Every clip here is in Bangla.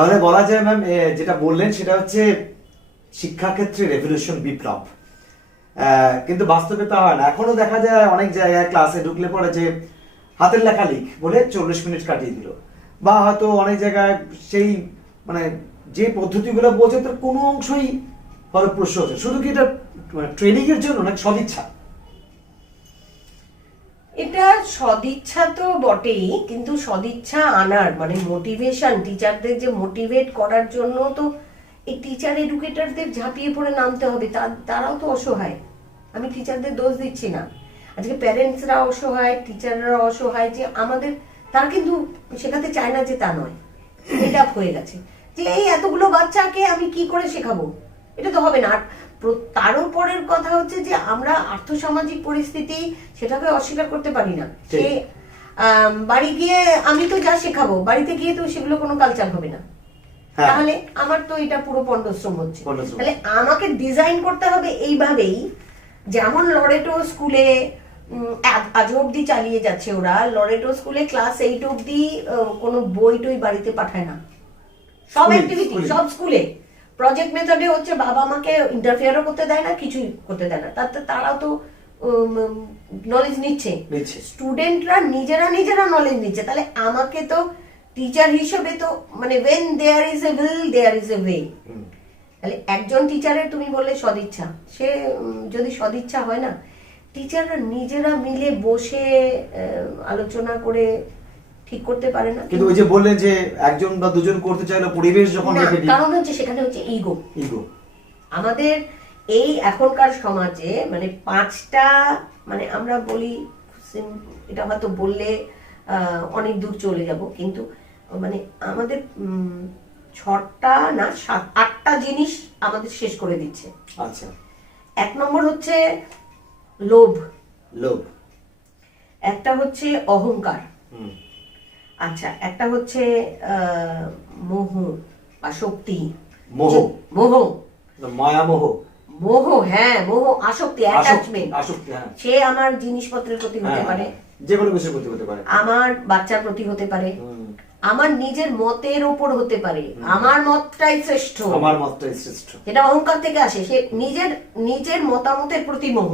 তাহলে বলা যায় ম্যাম, যেটা বললেন সেটা হচ্ছে শিক্ষাক্ষেত্রে রেভলিউশন, বিপ্লব, কিন্তু বাস্তবে তা হয় না। এখনো দেখা যায় অনেক জায়গায় ক্লাসে ঢুকলে পরে যে হাতের লেখা লিখ বলে 40 মিনিট কাটিয়ে দিল, বা হয়তো অনেক জায়গায় সেই মানে যে পদ্ধতিগুলো বলছে তার কোনো অংশই ফলপ্রসূ হচ্ছে। শুধু কি এটা ট্রেনিং এর জন্য নাকি সদিচ্ছা? এটা সদিচ্ছা তো বটেই, কিন্তু সদিচ্ছা আনার মানে মোটিভেশন, টিচারদের যে মোটিভেট করার জন্য তো এই টিচার এডুকেটরদের ঝাঁপিয়ে পড়ে নামতে হবে। তারাও তো অসহায়, আমি টিচারদের দোষ দিচ্ছি না। আজকে প্যারেন্টসরা অসহায়, টিচাররা অসহায়, যে আমাদের তারা কিন্তু শেখাতে চায় না যে তা নয়, এটা হয়ে গেছে যে এই এতগুলো বাচ্চাকে আমি কি করে শেখাবো, এটা তো হবে না। আর তারও পরের কথা হচ্ছে যে আমরা আর্থসামাজিক পরিস্থিতি সেটাকে অস্বীকার করতে পারি না। সে বাড়ি গিয়ে আমি তো যা শেখাবো, বাড়িতে গিয়ে তো সেগুলো কোনো কালচার হবে না, তাহলে আমার তো এটা পুরো পণ্ডশ্রম হচ্ছে। তাহলে আমাকে ডিজাইন করতে হবে এইভাবেই, যেমন লরেটো স্কুলে আজ অব্দি চালিয়ে যাচ্ছে ওরা। লরেটো স্কুলে ক্লাস 8 অব্দি কোনো বই টই বাড়িতে পাঠায় না, সব অ্যাক্টিভিটি সব স্কুলে। প্রজেক্ট মেথডে হচ্ছে, বাবা মাকে ইন্টারফেয়ারও করতে দেয় না, কিছুই করতে দেয় না। তারাও তো নলেজ নিচ্ছে, স্টুডেন্টরা নিজেরা নলেজ নিচ্ছে। তাহলে আমাকে তো টিচার হিসেবে তো মানে when there is a will there is a way। তাহলে একজন টিচারের তুমি বললে সদিচ্ছা, সে যদি সদিচ্ছা হয় না, টিচাররা নিজেরা মিলে বসে আলোচনা করে ঠিক করতে পারে না। কিন্তু ওই যে বললেন যে একজন বা দুজন করতে চাইলে পরিবেশ যখন কারণ হচ্ছে সেখানে হচ্ছে ইগো। আমাদের এই এখনকার সমাজে মানে 5টা মানে আমরা বলি, এটা হয়তো বললে অনেক দূর চলে যাব, কিন্তু মানে আমাদের 6টা না 7-8টা জিনিস আমাদের শেষ করে দিচ্ছে। আচ্ছা, 1 নম্বর হচ্ছে লোভ, একটা হচ্ছে অহংকার, আচ্ছা একটা হচ্ছে মোহ বা শক্তি, মোহ, হ্যাঁ মোহ, আসক্তি, অ্যাটাচমেন্ট। সে আমার জিনিসপত্রের প্রতি হতে পারে, যে কোনো কিছুর প্রতি হতে পারে, আমার বাচ্চার প্রতি হতে পারে, আমার নিজের মতের উপর হতে পারে, আমার মতটাই শ্রেষ্ঠ, এটা অহংকার থেকে আসে। সে নিজের মতামতের প্রতি মোহ,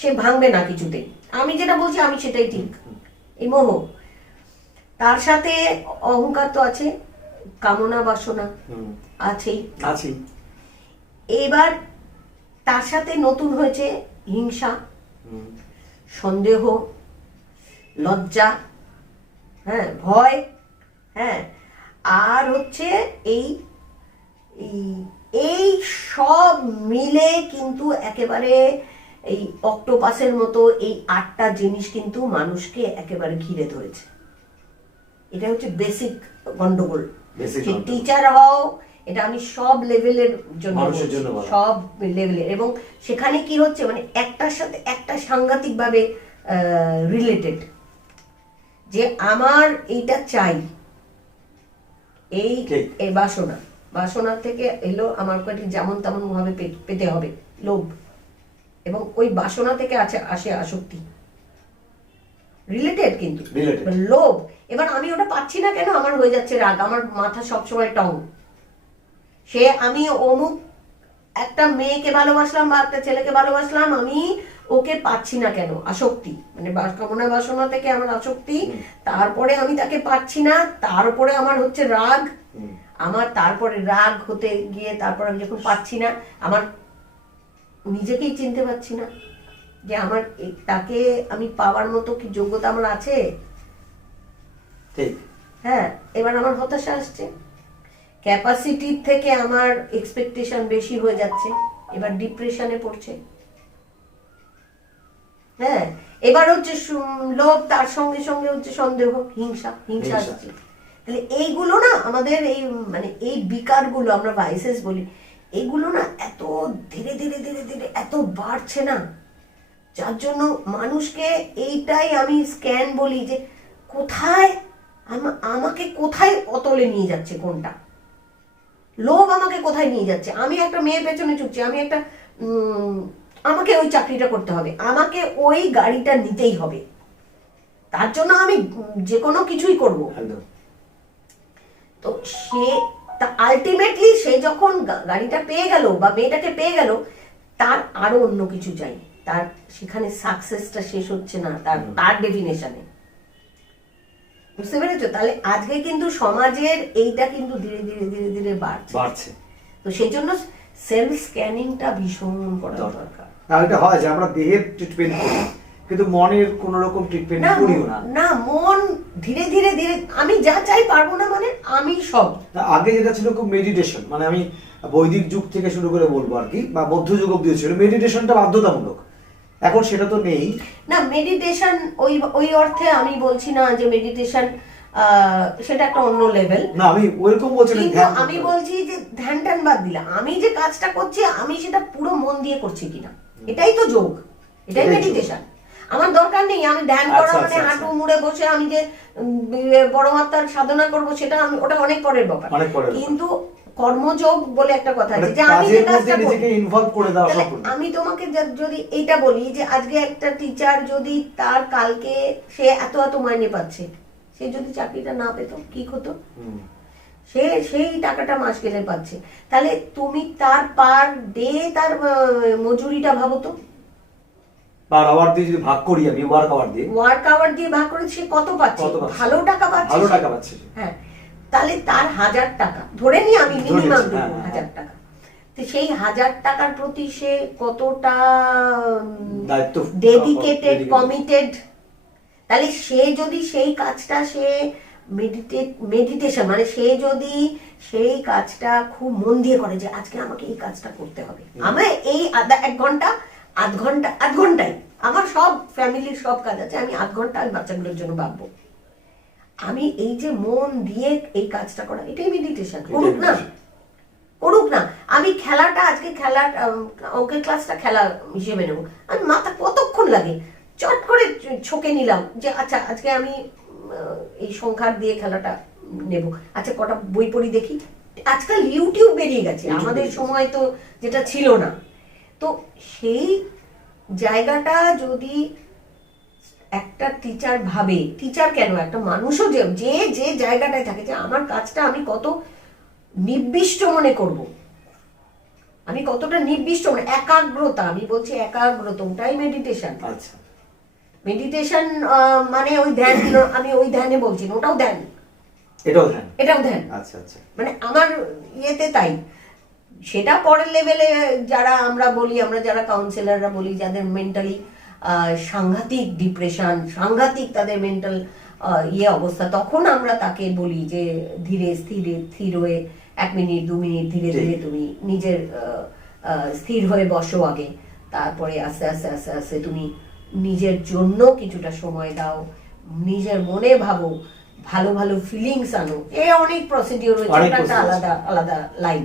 সে ভাঙবে না কিছুতে, আমি যেটা বলছি আমি সেটাই ঠিক, এই মোহ। তার সাথে অহংকার তো আছে, কামনা বাসনা আছেই। এবার তার সাথে নতুন হয়েছে হিংসা, সন্দেহ, লজ্জা, হ্যাঁ ভয়, হ্যাঁ আর হচ্ছে এই সব মিলে কিন্তু একেবারে এই অক্টোপাসের মতো এই 8টা জিনিস কিন্তু মানুষকে একেবারে ঘিরে ধরেছে। এটা হচ্ছে বেসিক গন্ডগোল। টিচার হও, এটা আমি সব লেভেলের জন্য, সব লেভেলের, এবং সেখানে কি হচ্ছে মানে একটার সাথে একটা সাংঘাতিক ভাবে রিলেটেড, যে আমার এইটা চাই, এই বাসনা থেকে এলো আমার যেমন তেমন ভাবে পেতে হবে, লোভ, এবং ওই বাসনা থেকে আসে আসক্তি, রিলেটেড কিন্তু লোভ। এবার আমি ওটা পাচ্ছি না কেন, আমার হয়ে যাচ্ছে রাগ, আমার মাথা সবসময় টং, সে আমি অমুক একটা মেয়েকে ভালোবাসলাম বা একটা ছেলেকে ভালোবাসলাম, আমি ওকে পাচ্ছি না কেন, আসক্তি, মানে কামনা বাসনা থেকে আমার আসক্তি, তারপরে আমি তাকে পাচ্ছি না, তারপরে আমার হচ্ছে রাগ, আমার তারপরে রাগ হতে গিয়ে তারপর আমি যখন পাচ্ছি না, আমার নিজেকেই চিনতে পারছি না যে আমার তাকে আমি পাওয়ার মতো কি যোগ্যতা আমার আছে। হ্যাঁ, এবার আমার হতাশা আসছে, ক্যাপাসিটি থেকে আমার এক্সপেকটেশন বেশি হয়ে যাচ্ছে, এবার ডিপ্রেশনে পড়ছে। হ্যাঁ, এবার হচ্ছে লোভ, তার সঙ্গে সঙ্গে হচ্ছে সন্দেহ, হিংসা আসছে। তাহলে এইগুলো না আমাদের এই মানে এই বিকারগুলো আমরা ভাইসেস বলি, এইগুলো না এত ধীরে ধীরে ধীরে ধীরে এত বাড়ছে না, যার জন্য মানুষকে এইটাই আমি স্ক্যান বলি যে কোথায় আমাকে কোথায় অতলে নিয়ে যাচ্ছে, কোনটা লোভ আমাকে কোথায় নিয়ে যাচ্ছে। আমি একটা মেয়ের পেছনে ছুটছি, আমি একটা আমাকে ওই চাকরিটা করতে হবে, আমাকে ওই গাড়িটা নিতেই হবে, তার জন্য আমি যে কোনো কিছুই করব। তো তা আলটিমেটলি সে যখন গাড়িটা পেয়ে গেল বা মেয়েটাকে পেয়ে গেল, তার আরো অন্য কিছু চাই, তার সেখানে সাকসেসটা শেষ হচ্ছে না তার তার ডেফিনেশনে। বুঝতে পেরেছো? তাহলে আজকে কিন্তু সমাজের এইটা কিন্তু ধীরে ধীরে ধীরে ধীরে বাড়ছে। তো সেই জন্য সেলফ স্ক্যানিংটা ভীষণ করা দরকার। এটা হয় যে আমরা দেহের ট্রিটমেন্ট করি কিন্তু মনের কোন রকম ট্রিটমেন্ট করিও না। না, মন ধীরে ধীরে ধীরে আমি যা চাই পারবো না মানে আমি সব। আগে যেটা ছিল খুব মেডিটেশন, মানে আমি বৈদিক যুগ থেকে শুরু করে বলবো আর কি, বা মধ্যযুগ অব্দি ছিল মেডিটেশনটা বাধ্যতামূলক, এখন সেটা তো নেই। না, মেডিটেশন ওই অর্থে আমি বলছি না যে মেডিটেশন সেটা একটা অন্য লেভেল না, আমি ওরকম বলছি না, কিন্তু আমি বলছি যে ধ্যান টান বাদ দিলাম, আমি যে কাজটা করছি আমি সেটা পুরো মন দিয়ে করছি কিনা, এটাই তো যোগ, এটাই মেডিটেশন। আমার দরকার নেই আমি ধ্যান করা মানে হাঁটু মুড়ে বসে আমি যে বড় মাত্রার সাধনা করব, সেটা আমি ওটা অনেক পরের ব্যাপার। কিন্তু কর্মযোগ বলে একটা কথা আছে যে আমি যে কাজটা নিজেকে ইনভলভ করে দাও সম্পূর্ণ। আমি তোমাকে যদি এইটা বলি যে আজকে একটা টিচার যদি তার কালকে সে এত এত মাইনে পাচ্ছে, সে যদি চাকরিটা না পেত কি হতো? সে সেই টাকাটা মাস গেলে পাচ্ছে, তাহলে তুমি তার পার ডে তার মজুরিটা ভাবো তো, পার আওয়ার দিয়ে যদি ভাগ করি, আমি ওয়ার্ক আওয়ার দিয়ে ভাগ করে সে কত পাচ্ছে? ভালো টাকা পাচ্ছে। হ্যাঁ, তাহলে তার 1000 টাকা ধরে নি আমি মিনিমাম 1000 টাকা, তো সেই 1000 টাকার প্রতি সে কতটা ডেডিকেটেড, কমিটেড। তাহলে সে যদি সেই কাজটা সে মেডিটেশন মানে সে যদি সেই কাজটা খুব মন দিয়ে করে যে আজকে আমাকে এই কাজটা করতে হবে, আমি এই 1 ঘন্টা আধ ঘন্টায় আমার সব ফ্যামিলির সব কাজ আছে, আমি 1/2 ঘন্টা আমি বাচ্চাগুলোর জন্য ভাববো, আমি এই যে মন দিয়ে এই কাজটা করা, এটাই মেডিটেশন। করুক না আমি খেলাটা আজকে ওকে ক্লাসটা খেলা হিসেবে নেবো, আমি মাথা কতক্ষণ লাগে চট করে ছকে নিলাম যে আচ্ছা আজকে আমি এই সংখ্যার দিয়ে খেলাটা নেব, আচ্ছা কটা বই পড়ি দেখি। আজকাল ইউটিউব বেরিয়ে গেছে, আমাদের সময় তো যেটা ছিল না। তো সেই জায়গাটা যদি একটা টিচার ভাবে, টিচার কেন একটা মানুষও যে যে জায়গাটায় থাকে যে আমার কাজটা আমি কত নির্দিষ্ট মনে করব, আমি কতটা নির্দিষ্ট মনে, একাগ্রতা, আমি বলছি একাগ্রতা, ওটাই মেডিটেশন। আচ্ছা, মেডিটেশন মানে ওই ধ্যান, আমি ওই ধ্যানে বলছি না, ওটাও ধ্যান, এটাও ধ্যান। আচ্ছা আচ্ছা, মানে আমার ইয়েতে তাই, সেটা পরের লেভেলে যারা আমরা বলি, আমরা যারা কাউন্সিলররা বলি যাদের মেন্টালি সাংঘাতিক ডিপ্রেশন, সাংঘাতিক তাদের মেন্টাল অবস্থা, তখন আমরা তাকে বলি যে ধীরে স্থির হয়ে 1 মিনিট 2 মিনিট ধীরে ধীরে তুমি নিজের স্থির হয়ে বসো আগে, তারপরে আস্তে আস্তে আস্তে আস্তে তুমি নিজের জন্য কিছুটা সময় দাও, নিজের মনে ভাবো, ভালো ভালো ফিলিংস আনো, অনেক প্রসিডিওর রয়েছে, একটা আলাদা আলাদা লাইন।